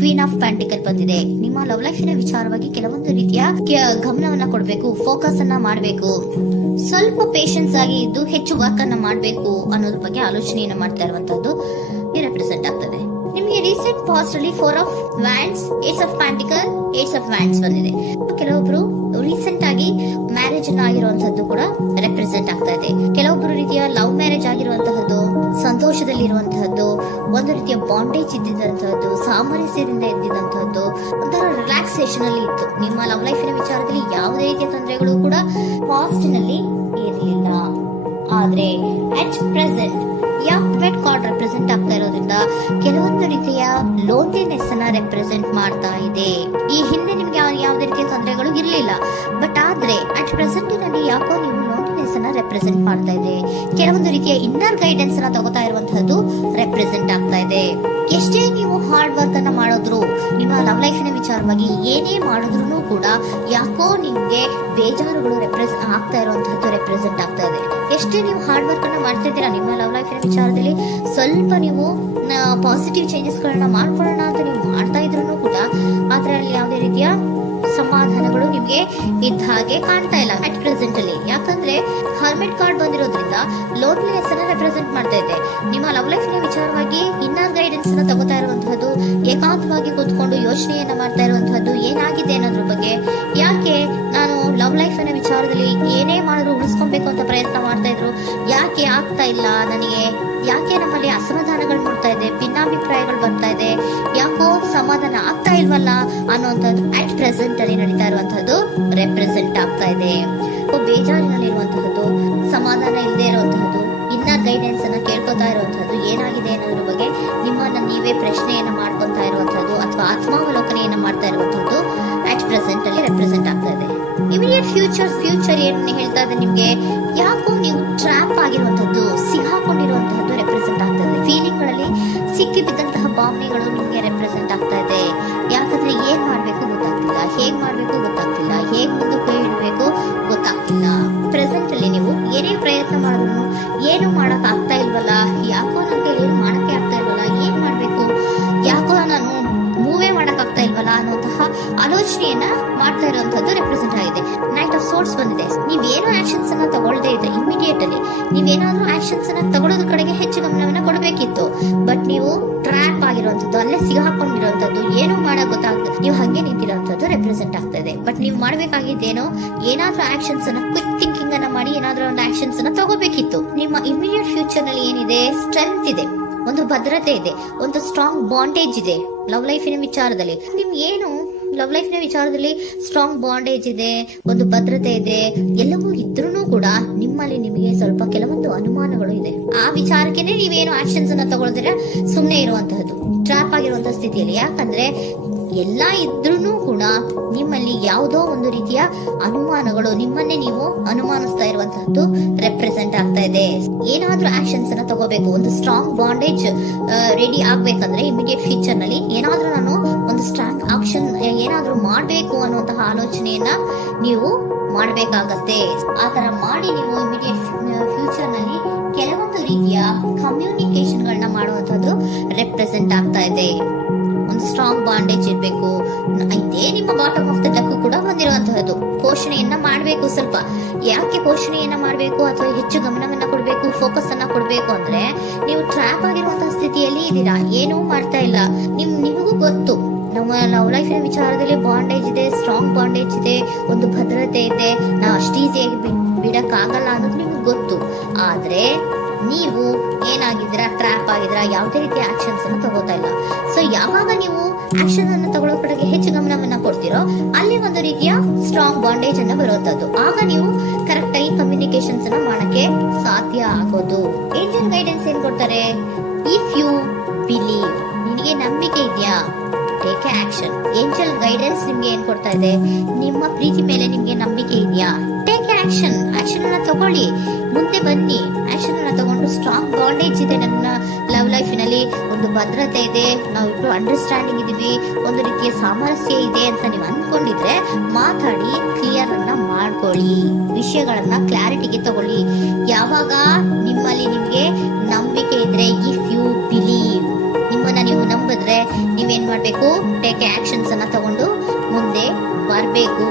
Queen of ಪ್ಯಾಂಟಿಕಲ್ ಬಂದಿದೆ. ನಿಮ್ಮ love ಲೈಫಿನ ವಿಚಾರವಾಗಿ ಕೆಲವೊಂದು ರೀತಿಯ ಗಮನವನ್ನ ಕೊಡಬೇಕು, ಫೋಕಸ್ ಅನ್ನ ಮಾಡಬೇಕು, ಸ್ವಲ್ಪ ಪೇಷನ್ಸ್ ಆಗಿ ಇದ್ದು ಹೆಚ್ಚು ವರ್ಕ್ ಅನ್ನ ಮಾಡಬೇಕು ಅನ್ನೋದ್ರ ಬಗ್ಗೆ ಆಲೋಚನೆಯನ್ನ ಮಾಡ್ತಾ ಇರುವಂತದ್ದು ರೆಪ್ರೆಸೆಂಟ್ ಆಗ್ತದೆ. ನಿಮಗೆ ರೀಸೆಂಟ್ ಪಾಸ್ಟ್ ಅಲ್ಲಿ 4 of wands, ace of pentacle, ace of wands ಬಂದಿದೆ. ಕೆಲವೊಬ್ರು ರೀಸೆಂಟ್ ಆಗಿ ಮ್ಯಾರೇಜ್ ಅನ್ನ ಆಗಿರುವಂತದ್ದು ಕೂಡ ರೆಪ್ರೆಸೆಂಟ್ ಆಗ್ತಾ ಇದೆ. ಕೆಲವೊಬ್ರು ರೀತಿಯ ಲವ್ ಮ್ಯಾರೇಜ್ ಆಗಿರುವಂತಹದ್ದು, ಸಂತೋಷದಲ್ಲಿರುವಂತಹದ್ದು, ಒಂದು ರೀತಿಯ ಬಾಂಡೇಜ್ ಇದ್ದಿದ್ದಂತಹದ್ದು, ಸಾಮರಸ್ಯದಿಂದ ಇದ್ದಿದ್ದಂತಹದ್ದು, ಒಂಥರ ರಿಲ್ಯಾಕ್ಸೇಷನ್ ಅಲ್ಲಿ ಇತ್ತು. ನಿಮ್ಮ ಲವ್ ಲೈಫಿನ ವಿಚಾರದಲ್ಲಿ ಯಾವುದೇ ರೀತಿಯ ತೊಂದರೆಗಳು ಕೂಡ ಪಾಸ್ಟ್ ನಲ್ಲಿ ಇರಲಿಲ್ಲ. ಆದ್ರೆ at present red card represent ಆಗ್ತಾ ಇರೋದ್ರಿಂದ ಕೆಲವೊಂದು ರೀತಿಯ ಲೋನ್ಲಿನೆಸ್ ಅನ್ನ ರೆಪ್ರೆಸೆಂಟ್ ಮಾಡ್ತಾ ಇದೆ. ಈ ಹಿಂದೆ ನಿಮ್ಗೆ ಯಾವುದೇ ರೀತಿಯ ತೊಂದರೆಗಳು ಇರಲಿಲ್ಲ, ಬಟ್ ಆದ್ರೆ ಅಟ್ ಪ್ರೆಸೆಂಟ್ ನಲ್ಲಿ ಯಾಕೋ ನೀವು ಲೋನ್ಲಿನೆಸ್ ಅನ್ನ ರೆಪ್ರೆಸೆಂಟ್ ಮಾಡ್ತಾ ಇದೆ. ಕೆಲವೊಂದು ರೀತಿಯ ಇನ್ನರ್ ಗೈಡೆನ್ಸ್ ಅನ್ನ ತಗೋತಾ ಇರುವಂತಹದ್ದು ರೆಪ್ರೆಸೆಂಟ್ ಆಗ್ತಾ ಇದೆ. ಎಷ್ಟೇ ನೀವು ಹಾರ್ಡ್ ವರ್ಕ್ ಅನ್ನ ಮಾಡಿದ್ರು, ನಿಮ್ಮ ಲವ್ ಲೈಫಿನ ವಿಚಾರವಾಗಿ ಏನೇ ಮಾಡಿದ್ರು ಕೂಡ ಯಾಕೋ ನಿಮ್ಗೆ ಬೇಜಾರುಗಳು ಆಗ್ತಾ ಇರುವಂತಹದ್ದು ರೆಪ್ರೆಸೆಂಟ್ ಆಗ್ತಾ ಇದೆ. ಎಷ್ಟೇ ನೀವು ಹಾರ್ಡ್ ವರ್ಕ್ ಅನ್ನ ಮಾಡ್ತಾ ಇದ್ದೀರಾ ನಿಮ್ಮ ಲವ್ ಲೈಫಿನ ವಿಚಾರದಲ್ಲಿ, ಸ್ವಲ್ಪ ನೀವು ಪಾಸಿಟಿವ್ ಚೇಂಜಸ್ ಗಳನ್ನ ಮಾಡ್ಕೊಳ್ಳೋಣ ಅಂತ ನೀವು ಮಾಡ್ತಾ ಇದ್ರು ಕೂಡ ಅದರಲ್ಲಿ ಯಾವುದೇ ರೀತಿಯ ಸಮಾಧಾನಗಳು ನಿಮ್ಗೆ ಇದ್ದ ಹಾಗೆ ಕಾಣ್ತಾ ಇಲ್ಲ ಅಟ್ ಪ್ರೆಸೆಂಟ್ ಅಲ್ಲಿ. ಯಾಕಂದ್ರೆ ಹರ್ಮಿಟ್ ಕಾರ್ಡ್ ಬಂದಿರೋದ್ರಿಂದ ಲೋನ್ಲಿನೆಸ್ ಅನ್ನ ರೆಪ್ರೆಸೆಂಟ್ ಮಾಡ್ತಾ ಇದೆ. ನಿಮ್ಮ ಲವ್ ಲೈಫಿನ ವಿಚಾರವಾಗಿ ಇನ್ನರ್ ಗೈಡೆನ್ಸ್ ಅನ್ನ ತಗೋತಾ ಇರುವಂತಹದ್ದು, ಏಕಾಂತವಾಗಿ ಕೂತ್ಕೊಂಡು ಯೋಚನೆಯನ್ನ ಮಾಡ್ತಾ ಇರುವಂತಹದ್ದು, ಏನಾಗಿದೆ ಅನ್ನೋದ್ರ ಬಗ್ಗೆ, ಯಾಕೆ ನಾನು ಲವ್ ಲೈಫ್ ಅನ್ನ ವಿಚಾರದಲ್ಲಿ ಏನೇ ಮಾಡಿದ್ರು ಉಳಿಸ್ಕೊಬೇಕು ಅಂತ ಪ್ರಯತ್ನ ಮಾಡ್ತಾ ಇದ್ರು, ಯಾಕೆ ಆಗ್ತಾ ಇಲ್ಲ ನನಗೆ, ಯಾಕೆ ನಮ್ಮಲ್ಲಿ ಅಸಮಾಧಾನಗಳು ಮೂಡ್ತಾ ಇದೆ, ಭಿನ್ನಾಭಿಪ್ರಾಯಗಳು ಬರ್ತಾ ಇದೆ, ಯಾಕೋ ಸಮಾಧಾನ ಆಗ್ತಾ ಇಲ್ವಲ್ಲ ಅನ್ನುವಂಥದ್ದು ಅಟ್ ಪ್ರೆಸೆಂಟ್ ಅಲ್ಲಿ ನಡೀತಾ ಇರುವಂತಹದ್ದು ರೆಪ್ರೆಸೆಂಟ್ ಆಗ್ತಾ ಇದೆ. ಬೇಜಾರಿನಲ್ಲಿರುವಂತಹದ್ದು, ಸಮಾಧಾನ ಇಲ್ಲದೆ ಇರುವಂತಹದ್ದು, ಇನ್ನರ್ ಗೈಡೆನ್ಸ್ ಅನ್ನ ಕೇಳ್ಕೊತಾ ಇರುವಂತಹದ್ದು, ಏನಾಗಿದೆ ಅನ್ನೋದ್ರ ಬಗ್ಗೆ ನಿಮ್ಮನ್ನ ನೀವೇ ಪ್ರಶ್ನೆಯನ್ನ ಮಾಡ್ಕೊತಾ ಇರುವಂತಹದ್ದು ಅಥವಾ ಆತ್ಮಾವಲೋಕನೆಯನ್ನ ಮಾಡ್ತಾ ಇರುವಂತಹದ್ದು ಅಟ್ ಪ್ರೆಸೆಂಟ್ ಅಲ್ಲಿ ರೆಪ್ರೆಸೆಂಟ್ ಆಗ್ತಾ ಇದೆ. ಇಮಿಡಿಯೇಟ್ ಫ್ಯೂಚರ್ ಏನು ಹೇಳ್ತಾ ಇದೆ ನಿಮ್ಗೆ, ಯಾಕೋ ನೀವು ಟ್ರ್ಯಾಪ್ ಆಗಿರುವಂತಹದ್ದು, ಸಿಕ್ಕಾಕೊಂಡಿರುವಂತಹದ್ದು ರೆಪ್ರೆಸೆಂಟ್ ಆಗ್ತದೆ. ಫೀಲಿಂಗ್ ಗಳಲ್ಲಿ ಸಿಕ್ಕಿ ಬಿದ್ದಂತಹ ಭಾವನೆಗಳು ನಿಮ್ಗೆ ರೆಪ್ರೆಸೆಂಟ್ ಆಗ್ತಾ ಇದೆ. ಯಾಕಂದ್ರೆ ಏನ್ ಮಾಡ್ಬೇಕು ಗೊತ್ತಾಗ್ತಿಲ್ಲ, ಹೇಗ್ ಮಾಡ್ಬೇಕು ಗೊತ್ತಾಗ್ತಿಲ್ಲ, ಹೇಗ್ ಮುಂದಕ್ಕೆ ಇಡಬೇಕು ಗೊತ್ತಾಗ್ತಿಲ್ಲ. ಪ್ರೆಸೆಂಟ್ ಅಲ್ಲಿ ನೀವು ಏನೇ ಪ್ರಯತ್ನ ಮಾಡಿದ್ರು ಏನು ಮಾಡಕ್ ಆಗ್ತಾ ಇಲ್ವಲ್ಲ, ಯಾಕೋ ನನ್ಗೆ ಏನು ಮಾಡಕ್ಕೆ ಆಗ್ತಾ ಇಲ್ವಲ್ಲ, ಏನ್ ಮಾಡ್ಬೇಕು, ಯಾಕೋ ನಾನು ಮೂವೇ ಮಾಡಕ್ ಆಗ್ತಾ ಇಲ್ವಲ್ಲ ಅನ್ನೋಂತಹ ಆಲೋಚನೆಯನ್ನ ಮಾಡ್ತಾ ಇರುವಂತದ್ದು ರೆಪ್ರೆಸೆಂಟ್ ಆಗಿದೆ. ನೈಟ್ ಆಫ್ ಸೋರ್ಟ್ಸ್ ಬಂದಿದೆ. ನೀವೇನು ಆಕ್ಷನ್ಸ್ ಅನ್ನ ತಗೊಳ್ಳದೇ ಇದ್ರೆ ಇಮಿಡಿಯೇಟ್ ಅಲ್ಲಿ ನೀವೇನಾದ್ರೂ ಆಕ್ಷನ್ಸ್ ಅನ್ನ ತಗೊಳ್ಳೋದ್ರ ಕಡೆಗೆ ಹೆಚ್ಚು ಗಮನವನ್ನ ಕೊಡಬೇಕಿತ್ತು. ಬಟ್ ನೀವು ಟ್ರ್ಯಾಪ್ ಆಗಿರುವಂತದ್ದು, ಅಲ್ಲೇ ಸಿಗಾಕೊಂಡಿರುವಂತದ್ದು, ಏನು ಮಾಡಕ್ ಗೊತ್ತಾಗ್ತದೆ, ನೀವು ಹಂಗೆ ನಿಂತಿರುವಂತದ್ದು ರೆಪ್ರೆಸೆಂಟ್ ಆಗ್ತಾ ಇದೆ. ಬಟ್ ನೀವು ಮಾಡ್ಬೇಕಾಗಿದ್ದೇನೋ ಏನಾದ್ರೂ ಆಕ್ಷನ್ಸ್ ಅನ್ನ ಕ್ವಿಕ್ ಥಿಂಕಿಂಗ್ ಅನ್ನ ಮಾಡಿ ಏನಾದ್ರೂ ಒಂದು ಆಕ್ಷನ್ಸ್ ಅನ್ನ ತಗೋಬೇಕಿತ್ತು. ನಿಮ್ಮ ಇಮಿಡಿಯೇಟ್ ಫ್ಯೂಚರ್ ನಲ್ಲಿ ಏನಿದೆ, ಸ್ಟ್ರೆಂತ್ ಇದೆ, ಒಂದು ಭದ್ರತೆ ಇದೆ, ಒಂದು ಸ್ಟ್ರಾಂಗ್ ಬಾಂಡೇಜ್ ಇದೆ. ಲವ್ ಲೈಫಿನ ವಿಚಾರದಲ್ಲಿ ನಿಮ್ಗೆ ಏನು ಲವ್ ಲೈಫಿನ ವಿಚಾರದಲ್ಲಿ ಸ್ಟ್ರಾಂಗ್ ಬಾಂಡೇಜ್ ಇದೆ, ಒಂದು ಭದ್ರತೆ ಇದೆ, ಎಲ್ಲವೂ ಇದ್ರೂ ಕೂಡ ನಿಮ್ಮಲ್ಲಿ ನಿಮಗೆ ಸ್ವಲ್ಪ ಕೆಲವೊಂದು ಅನುಮಾನಗಳು ಇದೆ. ಆ ವಿಚಾರಕ್ಕೆನೆ ನೀವೇನು ಆಕ್ಷನ್ಸ್ ಅನ್ನ ತಗೊಳ್ದಿರ ಸುಮ್ನೆ ಇರುವಂತಹದ್ದು, ಟ್ರಾಪ್ ಆಗಿರುವಂತಹ ಸ್ಥಿತಿಯಲ್ಲಿ. ಯಾಕಂದ್ರೆ ಎಲ್ಲ ಇದ್ರೂ ಕೂಡ ನಿಮ್ಮಲ್ಲಿ ಯಾವುದೋ ಒಂದು ರೀತಿಯ ಅನುಮಾನಗಳು, ನಿಮ್ಮನ್ನೇ ನೀವು ಅನುಮಾನಿಸ್ತಾ ಇರುವಂತಹದ್ದು ರೆಪ್ರೆಸೆಂಟ್ ಆಗ್ತಾ ಇದೆ. ಏನಾದ್ರೂ ಆಕ್ಷನ್ಸ್ ಅನ್ನ ತಗೋಬೇಕು, ಒಂದು ಸ್ಟ್ರಾಂಗ್ ಬಾಂಡೇಜ್ ರೆಡಿ ಆಗ್ಬೇಕಂದ್ರೆ ಇಮಿಡಿಯೇಟ್ ಫ್ಯೂಚರ್ ನಲ್ಲಿ ಏನಾದ್ರೂ ನಾನು ಒಂದು ಸ್ಟ್ರಾಂಗ್ ಆಕ್ಷನ್ ಏನಾದ್ರೂ ಮಾಡ್ಬೇಕು ಅನ್ನುವಂತಹ ಆಲೋಚನೆಯನ್ನ ನೀವು ಮಾಡ್ಬೇಕಾಗತ್ತೆ. ಆತರ ಮಾಡಿ ನೀವು ಇಮಿಡಿಯೇಟ್ ಫ್ಯೂಚರ್ ನಲ್ಲಿ ಕೆಲವೊಂದು ರೀತಿಯ ಕಮ್ಯುನಿಕೇಶನ್ ಗಳನ್ನ ಮಾಡುವಂತದ್ದು ರೆಪ್ರೆಸೆಂಟ್ ಆಗ್ತಾ ಇದೆ. ಒಂದು ಸ್ಟ್ರಾಂಗ್ ಬಾಂಡೇಜ್ ಇರಬೇಕು. ಇದೇ ನಿಮ್ಮ ಬಾಟಮ್ ಆಫ್ ದ ಡಕ್ ಕೂಡ ಬಂದಿರುವಂತಹದ್ದು. ಪೋಷಣೆಯನ್ನ ಮಾಡಬೇಕು. ಸ್ವಲ್ಪ ಯಾಕೆ ಪೋಷಣೆಯನ್ನ ಮಾಡಬೇಕು ಅಥವಾ ಹೆಚ್ಚು ಗಮನವನ್ನ ಕೊಡಬೇಕು, ಫೋಕಸ್ ಅನ್ನ ಕೊಡಬೇಕು ಅಂದ್ರೆ, ನೀವು ಟ್ರ್ಯಾಪ್ ಆಗಿರುವಂತಹ ಸ್ಥಿತಿಯಲ್ಲಿ ಇದ್ದೀರಾ, ಏನೂ ಮಾಡ್ತಾ ಇಲ್ಲ. ನಿಮಗೂ ಗೊತ್ತು ನಮ್ಮ ಲವ್ ಲೈಫಿನ ವಿಚಾರದಲ್ಲಿ ಬಾಂಡೇಜ್ ಇದೆ, ಸ್ಟ್ರಾಂಗ್ ಬಾಂಡೇಜ್ ಇದೆ, ಒಂದು ಭದ್ರತೆ ಇದೆ, ನಾವು ಅಷ್ಟು ಈಸಿಯಾಗಿ ಬಿಡಕ್ಕಾಗಲ್ಲ ಅನ್ನೋದು ನಿಮ್ಗೆ ಗೊತ್ತು. ಆದ್ರೆ ನೀವು ಏನಾಗಿದ್ದೀರಾ, ಟ್ರ್ಯಾಪ್ ಆಗಿದ್ದೀರಾ, ಯಾವುದೇ ರೀತಿಯ ಆಕ್ಷನ್ಸ್ ಅನ್ನು ತಗೋತಾ ಇಲ್ಲ. ಸೊ ಯಾವಾಗ ನೀವು ಆಕ್ಷನ್ ಅನ್ನು ತಗೊಳ್ಳೋ ಕಡೆಗೆ ಹೆಚ್ಚು ಗಮನವನ್ನ ಕೊಡ್ತೀರೋ, ಅಲ್ಲಿ ಒಂದು ರೀತಿಯ ಸ್ಟ್ರಾಂಗ್ ಬಾಂಡೇಜ್ ಅನ್ನ ಬರುವಂತದ್ದು. ಆಗ ನೀವು ಕರೆಕ್ಟ್ ಆಗಿ ಕಮ್ಯುನಿಕೇಶನ್ಸ್ ಅನ್ನ ಮಾಡಕ್ಕೆ ಸಾಧ್ಯ ಆಗೋದು. ಏಂಜಲ್ ಗೈಡೆನ್ಸ್ ಏನ್ ಕೊಡ್ತಾರೆ, ಇಫ್ ಯು ಬಿಲೀವ್, ನಿನಗೆ ನಂಬಿಕೆ ಇದೆಯಾ, ಟೇಕ್ ಆಕ್ಷನ್. ಏಂಜಲ್ ಗೈಡೆನ್ಸ್ ನಿಮ್ಗೆ ಏನ್ ಕೊಡ್ತಾ ಇದೆ, ನಿಮ್ಮ ಪ್ರೀತಿ ಮೇಲೆ ನಿಮ್ಗೆ ನಂಬಿಕೆ ಇದೆಯಾ, ಟೇಕ್ ಆಕ್ಷನ್. ಆಕ್ಷನ್ ಅನ್ನ ತಗೊಳ್ಳಿ, ಮುಂದೆ ಬನ್ನಿ. ಆಕ್ಷನ್ ಅನ್ನ ತಗೊಂಡು ಸ್ಟ್ರಾಂಗ್ ಬಾಂಡೇಜ್ ಇದೆ ನನ್ನ ಲವ್ ಲೈಫಿನಲ್ಲಿ, ಒಂದು ಭದ್ರತೆ ಇದೆ, ನಾವಿಬ್ರು ಅಂಡರ್ಸ್ಟ್ಯಾಂಡಿಂಗ್ ಇದೀವಿ, ಒಂದು ರೀತಿಯ ಸಾಮರಸ್ಯ ಇದೆ ಅಂತ ನೀವು ಅನ್ಕೊಂಡಿದ್ರೆ ಮಾತಾಡಿ ಕ್ಲಿಯರ್ ಅನ್ನ ಮಾಡ್ಕೊಳ್ಳಿ, ವಿಷಯಗಳನ್ನ ಕ್ಲಾರಿಟಿಗೆ ತಗೊಳ್ಳಿ. ಯಾವಾಗ ನಿಮ್ಮಲ್ಲಿ ನಿಮ್ಗೆ ನಂಬಿಕೆ ಇದ್ರೆ, ಇಫ್ ಯು ಬಿಲೀವ್, ನಿಮ್ಮನ್ನ ನೀವು ನಂಬಿದ್ರೆ ನೀವೇನ್ ಮಾಡ್ಬೇಕು, ಟೇಕ್ ಆಕ್ಷನ್ಸ್ ಅನ್ನ ತಗೊಂಡು ಮುಂದೆ ಬರ್ಬೇಕು.